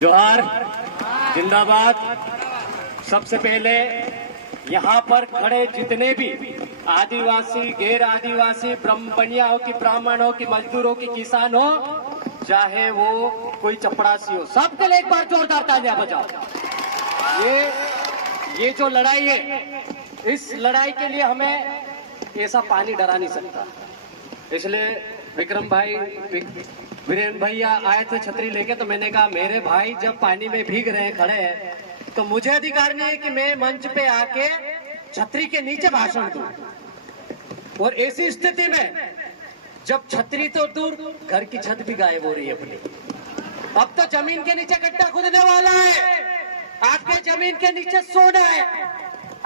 जोहार, जिंदाबाद। सबसे पहले यहाँ पर खड़े जितने भी आदिवासी, गैर आदिवासी, ब्राह्मणिया हो कि ब्राह्मण हो कि मजदूर हो कि किसान हो, चाहे वो कोई चपड़ासी हो, सबके लिए एक बार जोरदार तालियां बजाओ। ये जो लड़ाई है, इस लड़ाई के लिए हमें ऐसा पानी डरा नहीं सकता। इसलिए विक्रम भाई, वीरेंद्र भैया आए थे छतरी लेके, तो मैंने कहा मेरे भाई जब पानी में भीग रहे हैं, खड़े हैं, तो मुझे अधिकार नहीं है कि मैं मंच पे आके छतरी के नीचे भाषण दूं। और ऐसी स्थिति में जब छतरी तो दूर, घर की छत भी गायब हो रही है अपनी। अब तो जमीन के नीचे गड्ढा खुदने वाला है। आपके जमीन के नीचे सोना है,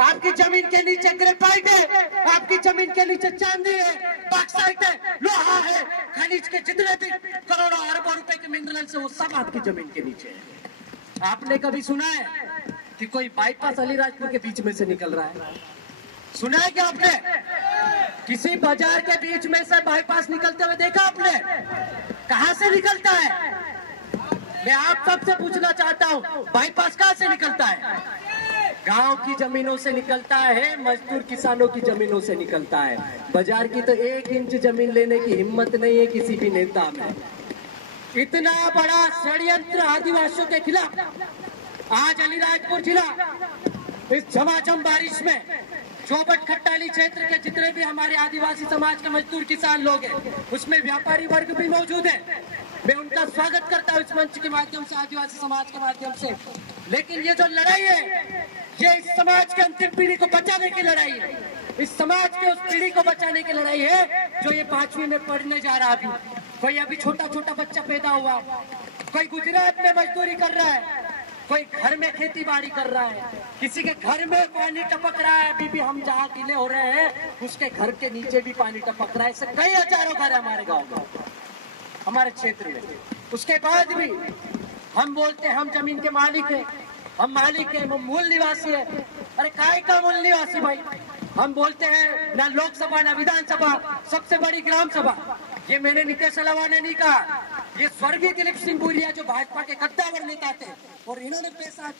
आपकी जमीन के नीचे ग्रेफाइट है, आपकी जमीन के नीचे चांदी है, बॉक्साइट है, लोहा है, खनिज के जितने भी करोड़ों अरबों रुपए के मिनरल्स है, वो सब आपकी जमीन के नीचे है। आपने कभी सुना है कि कोई बाईपास अलीराजपुर के बीच में से निकल रहा है? सुना है क्या आपने? किसी बाजार के बीच में से बाईपास निकलते हुए देखा आपने? कहां से निकलता है? मैं आप सबसे पूछना चाहता हूं, बाईपास कहां से निकलता है? गांव की जमीनों से निकलता है, मजदूर किसानों की जमीनों से निकलता है। बाजार की तो 1 इंच जमीन लेने की हिम्मत नहीं है किसी भी नेता में। इतना बड़ा षड्यंत्र आदिवासियों के खिलाफ आज अलीराजपुर जिला इस झमाझम बारिश में चौबट खट्टाली क्षेत्र के जितने भी हमारे आदिवासी समाज के मजदूर किसान लोग हैं, उसमें व्यापारी वर्ग भी मौजूद है। मैं उनका स्वागत करता हूँ इस मंच के माध्यम से, आदिवासी समाज के माध्यम से। लेकिन ये जो लड़ाई है, ये इस समाज के अंतिम पीढ़ी को बचाने की लड़ाई है। इस समाज के उस पीढ़ी को बचाने की लड़ाई है जो ये 5वीं में पढ़ने जा रहा है। कोई अभी छोटा छोटा बच्चा पैदा हुआ, कोई गुजरात में मजदूरी कर रहा है, कोई घर में खेती बाड़ी कर रहा है, किसी के घर में पानी टपक रहा है। अभी भी हम जहाँ गीले हो रहे हैं, उसके घर के नीचे भी पानी टपक रहा है। ऐसे कई हजारों घर है हमारे गाँव में, हमारे क्षेत्र में। उसके बाद भी हम बोलते हैं हम जमीन के मालिक हैं, हम मालिक हैं, वो मूल निवासी है। अरे काय का मूल निवासी भाई? हम बोलते हैं ना लोकसभा ना विधानसभा, सबसे बड़ी ग्राम सभा। ये मैंने नितेश अलावा ने नहीं कहा, ये स्वर्गीय दिलीप सिंह बुरिया जो भाजपा के कद्दावर नेता थे और इन्होंने पैसा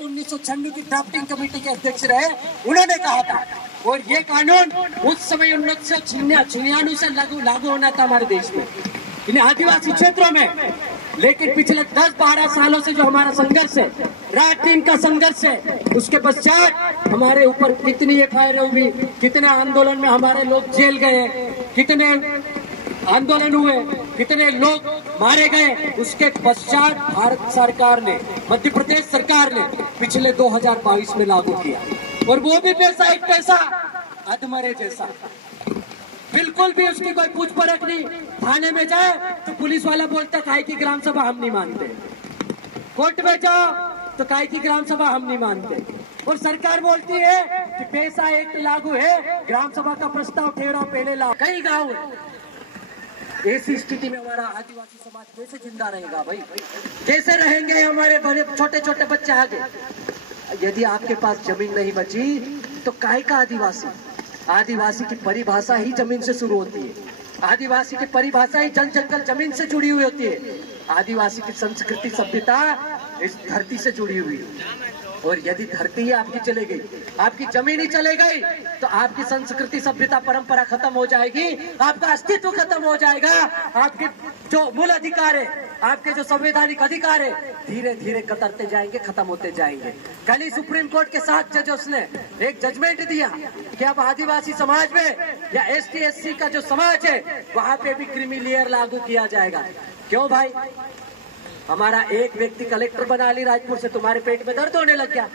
1996 की ड्राफ्टिंग कमेटी के अध्यक्ष रहे, उन्होंने कहा था। और ये कानून उस समय 1996 से लागू होना था हमारे देश में, इन आदिवासी क्षेत्रों में। लेकिन पिछले 10-12 सालों से जो हमारा संघर्ष है, रात दिन का संघर्ष है, उसके पश्चात हमारे ऊपर कितनी FIR हुई, कितने आंदोलन में हमारे लोग जेल गए, कितने आंदोलन हुए, कितने लोग मारे गए। उसके पश्चात भारत सरकार ने, मध्य प्रदेश सरकार ने पिछले 2022 में लागू किया। और वो भी पैसा एक पैसा अधमरे जैसा, बिल्कुल भी उसकी कोई पूछ परख नहीं। थाने में जाए तो पुलिस वाला बोलता काय की ग्राम सभा हम नहीं मानते, कोर्ट में जाओ तो काय की ग्राम सभा हम नहीं मानते। और सरकार बोलती है कि पैसा एक लागू है, ग्राम सभा का प्रस्ताव ठहराओ पहले लाओ। कई गाँव ऐसी स्थिति में हमारा आदिवासी समाज कैसे जिंदा रहेगा भाई? कैसे रहेंगे हमारे बड़े छोटे छोटे बच्चे आगे? यदि आपके पास जमीन नहीं बची तो काय का आदिवासी? आदिवासी की परिभाषा ही जमीन से शुरू होती है। आदिवासी की परिभाषा ही जल जंगल जमीन से जुड़ी हुई होती है। आदिवासी की संस्कृति सभ्यता इस धरती से जुड़ी हुई है। और यदि धरती ही आपकी चले गई, आपकी जमीन ही चले गई, तो आपकी संस्कृति सभ्यता परंपरा खत्म हो जाएगी, आपका अस्तित्व खत्म हो जाएगा। आपके जो मूल अधिकार है, आपके जो संवैधानिक अधिकार है, धीरे धीरे कतरते जाएंगे, खत्म होते जाएंगे। कल ही सुप्रीम कोर्ट के 7 जजों ने एक जजमेंट दिया कि अब आदिवासी समाज में या ST SC का जो समाज है, वहां पे भी क्रीमी लेयर लागू किया जाएगा। क्यों भाई? हमारा एक व्यक्ति कलेक्टर बना अलीराजपुर से, तुम्हारे पेट में दर्द होने लग गया।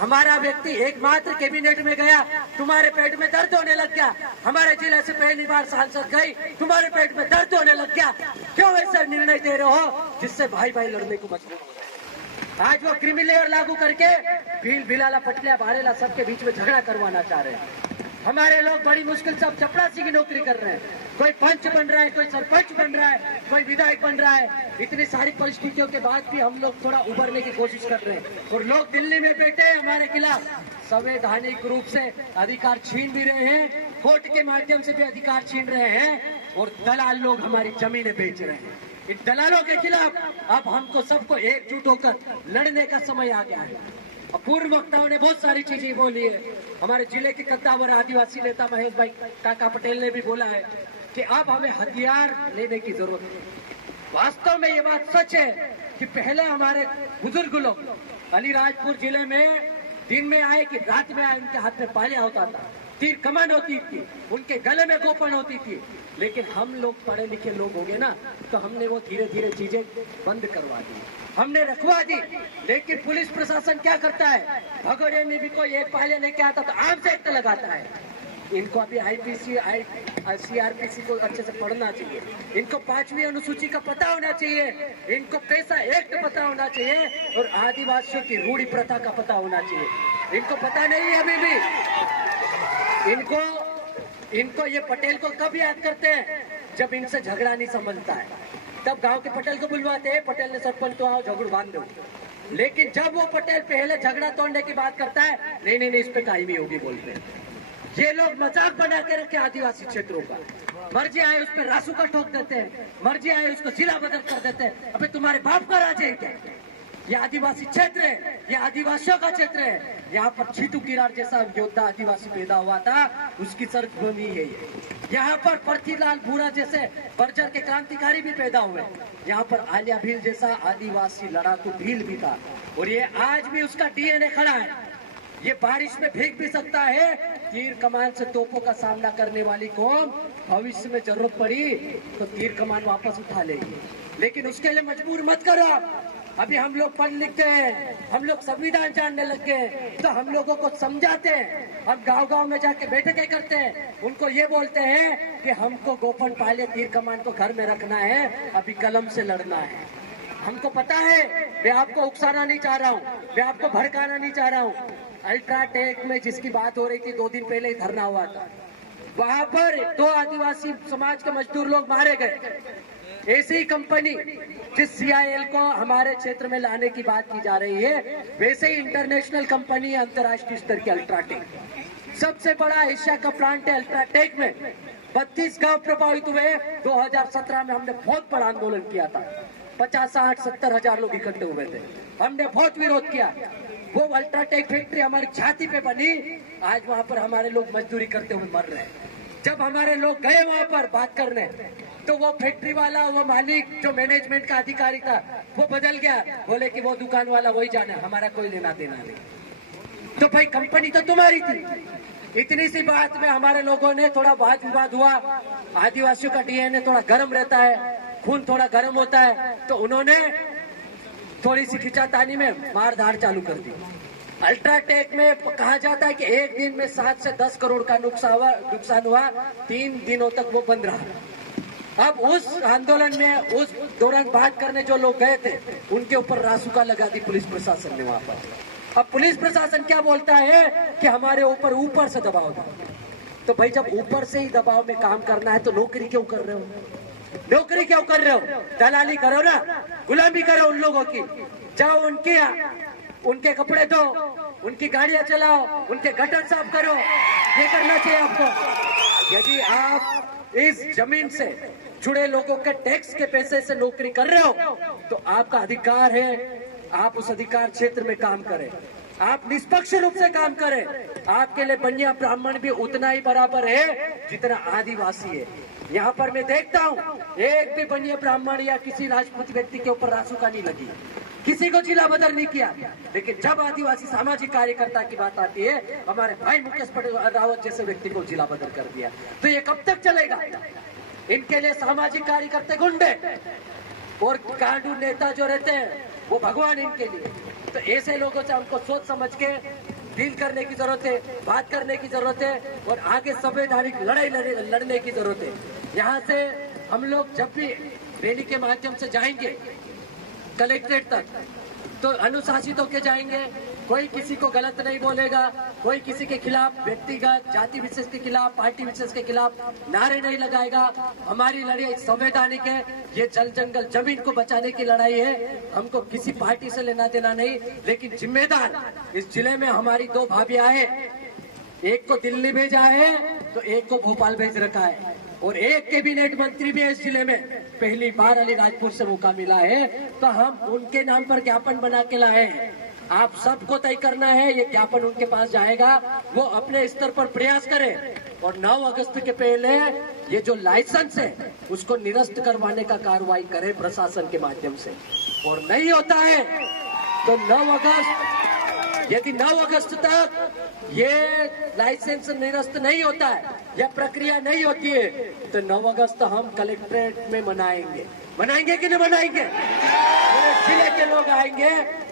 हमारा व्यक्ति एकमात्र कैबिनेट में गया, तुम्हारे पेट में दर्द होने लग गया। हमारे जिले से पहली बार सांसद गई, तुम्हारे पेट में दर्द होने लग गया। क्यों ऐसा निर्णय दे रहे हो जिससे भाई भाई लड़ने को मजबूर हो? आज वो क्रीमी लेयर लागू करके भील भिलाला पटलिया भारेला सबके बीच में झगड़ा करवाना चाह रहे हैं। हमारे लोग बड़ी मुश्किल से अब चपरासी की नौकरी कर रहे हैं, कोई पंच बन रहा है, कोई सरपंच बन रहा है, कोई विधायक बन रहा है। इतनी सारी परिस्थितियों के बाद भी हम लोग थोड़ा उभरने की कोशिश कर रहे हैं। और लोग दिल्ली में बैठे हैं हमारे खिलाफ, संवैधानिक रूप से अधिकार छीन भी रहे हैं, कोर्ट के माध्यम से भी अधिकार छीन रहे हैं, और दलाल लोग हमारी जमीनें बेच रहे हैं। इन दलालों के खिलाफ अब हमको सबको एकजुट होकर लड़ने का समय आ गया है। अब पूर्व वक्ताओं ने बहुत सारी चीजें बोली है। हमारे जिले के कद्दावर आदिवासी नेता महेश भाई काका पटेल ने भी बोला है कि अब हमें हथियार लेने की जरूरत है। वास्तव में ये बात सच है कि पहले हमारे बुजुर्ग लोग अलीराजपुर जिले में दिन में आए कि रात में आए, उनके हाथ में पालिया होता था, तीर कमान होती थी, उनके गले में गोपन होती थी। लेकिन हम लोग पढ़े लिखे लोग हो गए ना, तो हमने वो धीरे धीरे चीजें बंद करवा दी, हमने रखवा दी। लेकिन पुलिस प्रशासन क्या करता है, भगोड़े में भी कोई एक पालिया लेके आता तो आर्म्स एक्ट लगाता है। इनको अभी आईपीसी सीआरपीसी को अच्छे से पढ़ना चाहिए, इनको 5वीं अनुसूची का पता होना चाहिए, इनको पैसा एक्ट पता होना चाहिए और आदिवासियों की रूढ़ी प्रथा का पता होना चाहिए। इनको पता नहीं है अभी भी। इनको ये पटेल को कब याद करते हैं, जब इनसे झगड़ा नहीं समझता है, तब गांव के पटेल को बुलवाते हैं, पटेल ने सरपंच तो आओ झगड़ बांध दो। लेकिन जब वो पटेल पहले झगड़ा तोड़ने की बात करता है, नहीं इस पे कायमी होगी बोलते हैं। ये लोग मजाक बना के रखे आदिवासी क्षेत्रों का, मर्जी आए उस पर रासू का ठोक देते हैं, मर्जी आए उसको जिला बदल कर देते हैं। अबे तुम्हारे बाप का राज है क्या? ये आदिवासी क्षेत्र है, ये आदिवासियों का क्षेत्र है। यहाँ पर छीटू किरार जैसा योद्धा आदिवासी पैदा हुआ था, उसकी सरजमीन है ये। यहाँ पर पृथ्वीलाल भूरा जैसे बर्जर के क्रांतिकारी भी पैदा हुए। यहाँ पर आलिया भील जैसा आदिवासी लड़ाकू भील भी था, और ये आज भी उसका डीएनए खड़ा है। ये बारिश में भीग भी सकता है। तीर कमान से तोपों का सामना करने वाली कौम भविष्य में जरूरत पड़ी तो तीर कमान वापस उठा लेगी, लेकिन उसके लिए मजबूर मत करो। अभी हम लोग पढ़ लिखते हैं, हम लोग संविधान जानने लग गए, तो हम लोगों को समझाते हैं। हम गांव-गांव में जाके बैठकें करते हैं, उनको ये बोलते हैं कि हमको गोपन पाले तीर कमान को घर में रखना है, अभी कलम से लड़ना है। हमको पता है, मैं आपको उकसाना नहीं चाह रहा हूँ, मैं आपको भड़काना नहीं चाह रहा हूँ। अल्ट्राटेक में जिसकी बात हो रही थी 2 दिन पहले ही धरना हुआ था, वहां पर 2 आदिवासी समाज के मजदूर लोग मारे गए। ऐसी कंपनी जिस CIL को हमारे क्षेत्र में लाने की बात की जा रही है, वैसे ही इंटरनेशनल कंपनी है, अंतर्राष्ट्रीय स्तर की अल्ट्राटेक, सबसे बड़ा एशिया का प्लांट है। अल्ट्राटेक में 32 गांव प्रभावित हुए। 2017 में हमने बहुत बड़ा आंदोलन किया था, 50, 60, 70 हजार लोग इकट्ठे हुए थे, हमने बहुत विरोध किया। वो अल्ट्राटेक फैक्ट्री हमारी छाती पे बनी, आज वहाँ पर हमारे लोग मजदूरी करते हुए मर रहे हैं। जब हमारे लोग गए वहाँ पर बात करने, तो वो फैक्ट्री वाला, वो मालिक जो मैनेजमेंट का अधिकारी था, वो बदल गया, बोले कि वो दुकान वाला वही जाना, हमारा कोई लेना देना नहीं। तो भाई कंपनी तो तुम्हारी थी। इतनी सी बात में हमारे लोगों ने थोड़ा वाद विवाद हुआ। आदिवासियों का डीएनए थोड़ा गर्म रहता है, खून थोड़ा गर्म होता है, तो उन्होंने थोड़ी सी खिंचातानी में मारधाड़ चालू कर दी। अल्ट्राटेक में कहा जाता है कि एक दिन में 7 से 10 करोड़ का नुकसान हुआ। 3 दिनों तक वो बंद रहा। अब उस आंदोलन में उस दौरान बात करने जो लोग गए थे, उनके ऊपर रासुका लगा दी पुलिस प्रशासन ने वहां पर। अब पुलिस प्रशासन क्या बोलता है कि हमारे ऊपर से दबाव था। तो भाई जब ऊपर से ही दबाव में काम करना है तो नौकरी क्यों कर रहे हो? नौकरी क्यों कर रहे हो? दलाली करो ना, गुलामी करो उन लोगों की। जाओ उनके कपड़े धो, उनकी गाड़ियां चलाओ, उनके गटर साफ करो, ये करना चाहिए आपको। यदि आप इस जमीन से जुड़े लोगों के टैक्स के पैसे से नौकरी कर रहे हो, तो आपका अधिकार है, आप उस अधिकार क्षेत्र में काम करें, आप निष्पक्ष रूप से काम करें। आपके लिए बनिया ब्राह्मण भी उतना ही बराबर है जितना आदिवासी है। यहाँ पर मैं देखता हूँ, एक भी बनिया ब्राह्मण या किसी राजपूत व्यक्ति के ऊपर रासुका नहीं लगी, किसी को जिला बदल नहीं किया। लेकिन जब आदिवासी सामाजिक कार्यकर्ता की बात आती है, हमारे भाई मुकेश रावत जैसे व्यक्ति को जिला बदल कर दिया, तो ये कब तक चलेगा? इनके लिए सामाजिक कार्यकर्ता गुंडे और कांडू नेता जो रहते हैं वो भगवान इनके लिए। तो ऐसे लोगों से हमको सोच समझ के डील करने की जरूरत है, बात करने की जरूरत है, और आगे संवैधानिक लड़ाई लड़ने की जरूरत है। यहाँ से हम लोग जब भी रैली के माध्यम से जाएंगे कलेक्ट्रेट तक, तो अनुशासित होकर जाएंगे। कोई किसी को गलत नहीं बोलेगा, कोई किसी के खिलाफ व्यक्तिगत जाति विशेष के खिलाफ, पार्टी विशेष के खिलाफ नारे नहीं लगाएगा। हमारी लड़ाई संवैधानिक है, ये जल जंगल जमीन को बचाने की लड़ाई है। हमको किसी पार्टी से लेना देना नहीं, लेकिन जिम्मेदार इस जिले में हमारी 2 भाभियां हैं, एक को दिल्ली भेजा है तो एक को भोपाल भेज रखा है। और एक कैबिनेट मंत्री भी है इस जिले में, पहली बार अलीराजपुर से मौका मिला है, तो हम उनके नाम पर ज्ञापन बना के लाए हैं। आप सबको तय करना है, ये ज्ञापन उनके पास जाएगा, वो अपने स्तर पर प्रयास करें और 9 अगस्त के पहले ये जो लाइसेंस है उसको निरस्त करवाने का कार्रवाई करें प्रशासन के माध्यम से। और नहीं होता है तो 9 अगस्त, यदि 9 अगस्त तक ये लाइसेंस निरस्त नहीं होता है या प्रक्रिया नहीं होती है तो 9 अगस्त हम कलेक्ट्रेट में मनाएंगे। मनाएंगे कि नहीं मनाएंगे? पूरे जिले के लोग आएंगे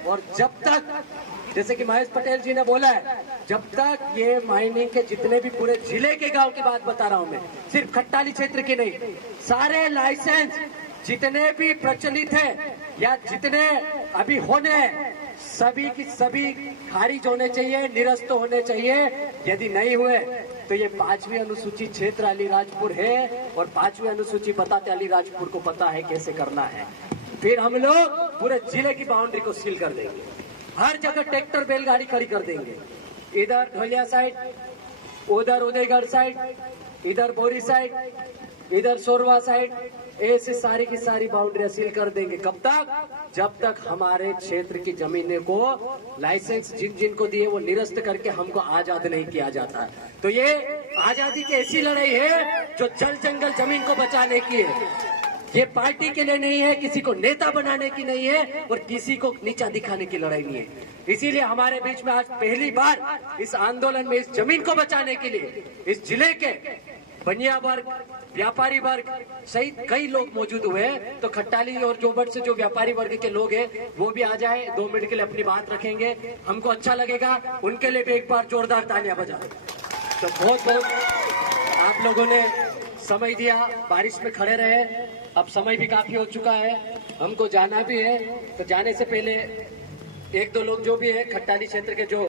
और जब तक, जैसे कि महेश पटेल जी ने बोला है, जब तक ये माइनिंग के जितने भी पूरे जिले के गांव की बात बता रहा हूं मैं, सिर्फ खट्टाली क्षेत्र की नहीं, सारे लाइसेंस जितने भी प्रचलित है या जितने अभी होने हैं, सभी की सभी खारिज होने चाहिए, निरस्त होने चाहिए। यदि नहीं हुए तो ये 5वीं अनुसूची क्षेत्र अलीराजपुर है और 5वीं अनुसूची बताते अलीराजपुर को पता है कैसे करना है। फिर हम लोग पूरे जिले की बाउंड्री को सील कर देंगे, हर जगह ट्रैक्टर बैलगाड़ी खड़ी कर देंगे, इधर ढोलिया साइड, उधर उदयगढ़ साइड, इधर बोरी साइड, इधर सोरवा साइड, ऐसे सारी की सारी बाउंड्रियां सील कर देंगे। कब तक? जब तक हमारे क्षेत्र की जमीनें को लाइसेंस जिन जिन को दिए वो निरस्त करके हमको आजाद नहीं किया जाता। तो ये आजादी की ऐसी लड़ाई है जो जल जंगल जमीन को बचाने की है। ये पार्टी के लिए नहीं है, किसी को नेता बनाने की नहीं है और किसी को नीचा दिखाने की लड़ाई नहीं है। इसीलिए हमारे बीच में आज पहली बार इस आंदोलन में इस जमीन को बचाने के लिए इस जिले के बनिया वर्ग, व्यापारी वर्ग सहित कई लोग मौजूद हुए हैं। तो खट्टाली और जोबट से जो व्यापारी वर्ग के लोग हैं वो भी आ जाए, 2 मिनट के लिए अपनी बात रखेंगे, हमको अच्छा लगेगा। उनके लिए भी एक बार जोरदार तालियां बजाएं। तो बहुत बहुत आप लोगों ने समय दिया, बारिश में खड़े रहे, अब समय भी काफी हो चुका है, हमको जाना भी है। तो जाने से पहले 1-2 लोग जो भी है खट्टाली क्षेत्र के जो